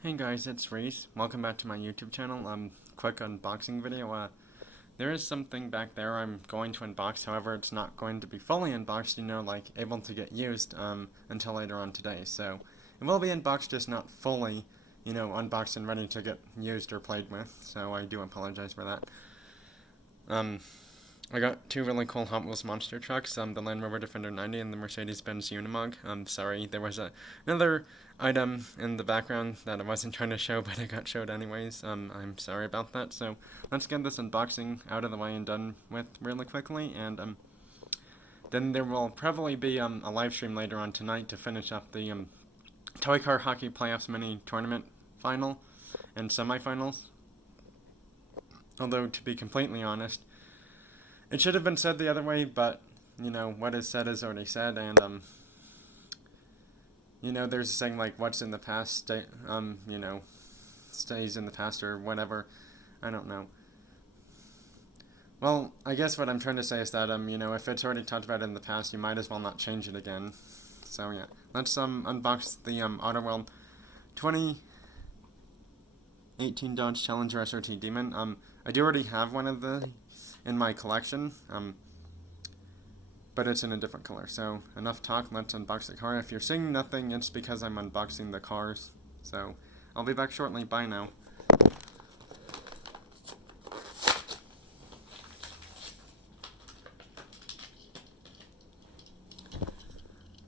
Hey guys, it's Reese. Welcome back to my YouTube channel. Quick unboxing video. There is something back there I'm going to unbox. However, it's not going to be fully unboxed, like able to get used until later on today. So it will be unboxed, just not fully, unboxed and ready to get used or played with. So I do apologize for that. I got two really cool Hot Wheels monster trucks, the Land Rover Defender 90 and the Mercedes-Benz Unimog. Sorry, there was another item in the background that I wasn't trying to show, but it got showed anyways. I'm sorry about that. So let's get this unboxing out of the way and done with really quickly, and then there will probably be a live stream later on tonight to finish up the Toy Car Hockey Playoffs mini tournament final and semifinals. Although, to be completely honest, it should have been said the other way, but, what is said is already said, and, there's a saying like, what's in the past, stays in the past, or whatever. I don't know. Well, I guess what I'm trying to say is that, if it's already talked about in the past, you might as well not change it again. So, yeah. Let's, unbox the, Autoworld 2018 Dodge Challenger SRT Demon. I do already have one of the in my collection, but it's in a different color. So enough talk, let's unbox the car. If you're seeing nothing, it's because I'm unboxing the cars. So I'll be back shortly. Bye now.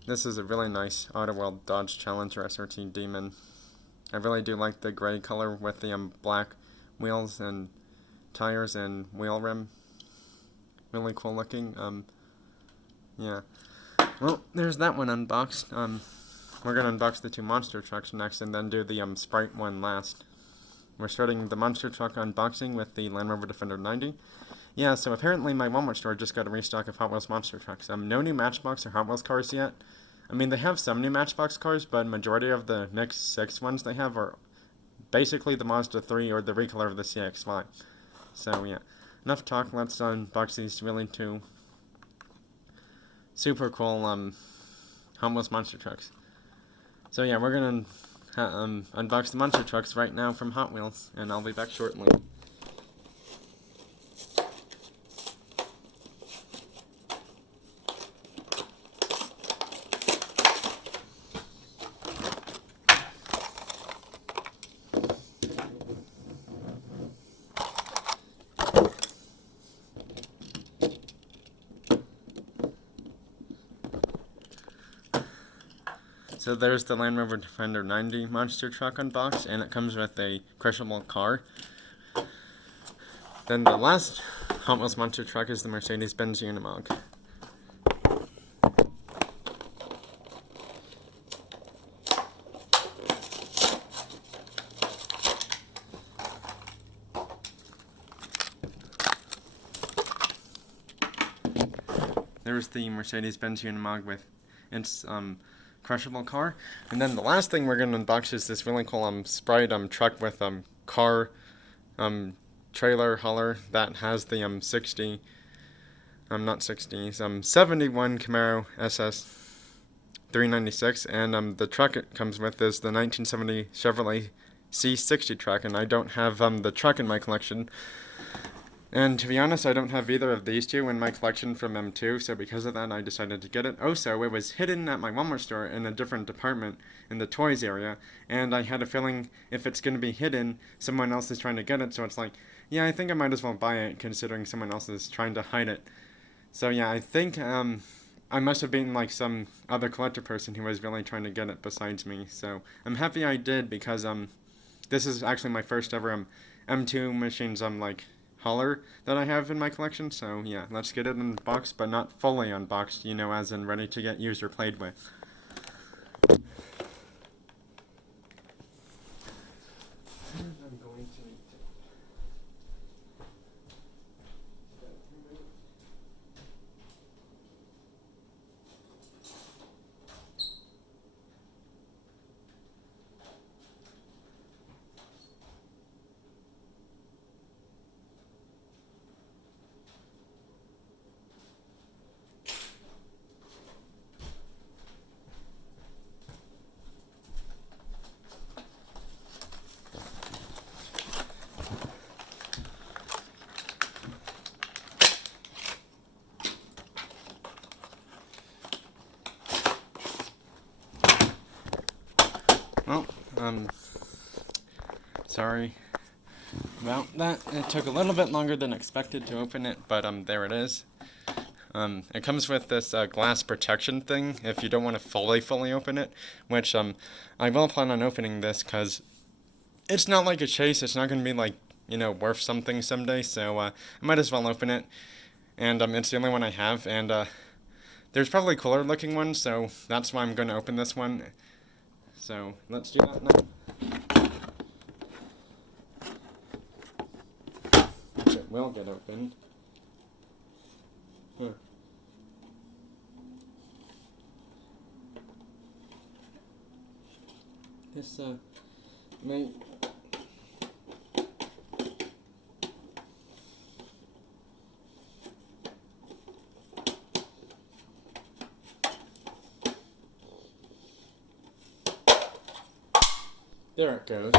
This is a really nice Autoworld Dodge Challenger SRT Demon. I really do like the gray color with the black wheels and tires and wheel rim. Really cool looking. Yeah. Well, there's that one unboxed. We're gonna unbox the two monster trucks next, and then do the Sprite one last. We're starting the monster truck unboxing with the Land Rover Defender 90. Yeah, so apparently my Walmart store just got a restock of Hot Wheels monster trucks. No new Matchbox or Hot Wheels cars yet. I mean, they have some new Matchbox cars, but majority of the next 6 ones they have are basically the Mazda 3 or the recolor of the CX-5. So yeah. Enough talk, let's unbox these really two super cool Hot Wheels monster trucks. So yeah, we're gonna unbox the monster trucks right now from Hot Wheels, and I'll be back shortly. So there's the Land Rover Defender 90 monster truck unboxed, and it comes with a crushable car. Then the last Hot Wheels monster truck is the Mercedes-Benz Unimog. There's the Mercedes-Benz Unimog with its crushable car. And then the last thing we're going to unbox is this really cool Sprite truck with car trailer hauler that has the 71 Camaro SS 396, and the truck it comes with is the 1970 Chevrolet C60 truck, and I don't have the truck in my collection. And to be honest, I don't have either of these two in my collection from M2, so because of that, I decided to get it. Also, it was hidden at my Walmart store in a different department in the toys area, and I had a feeling if it's going to be hidden, someone else is trying to get it, so it's like, yeah, I think I might as well buy it, considering someone else is trying to hide it. So yeah, I think I must have been like some other collector person who was really trying to get it besides me, so I'm happy I did, because this is actually my first ever M2 machines hauler that I have in my collection. So yeah, let's get it unboxed, but not fully unboxed, as in ready to get used or played with. I'm going to Sorry about that. It took a little bit longer than expected to open it, but there it is. It comes with this glass protection thing if you don't want to fully open it, which I will plan on opening this because it's not like a chase. It's not going to be like, worth something someday, so I might as well open it. And it's the only one I have, and there's probably cooler looking ones, so that's why I'm going to open this one. So let's do that now. It will get opened. Huh. This may. There it goes.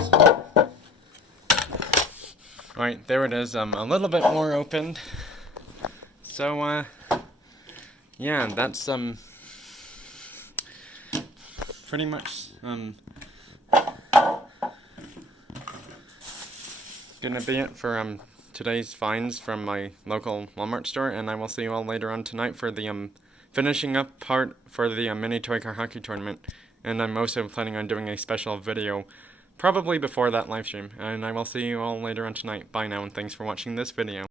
Alright, there it is, a little bit more opened. So, yeah, that's, pretty much, gonna be it for, today's finds from my local Walmart store, and I will see you all later on tonight for the, finishing up part for the, mini toy car hockey tournament. And I'm also planning on doing a special video probably before that live stream, and I will see you all later on tonight. Bye now, and thanks for watching this video.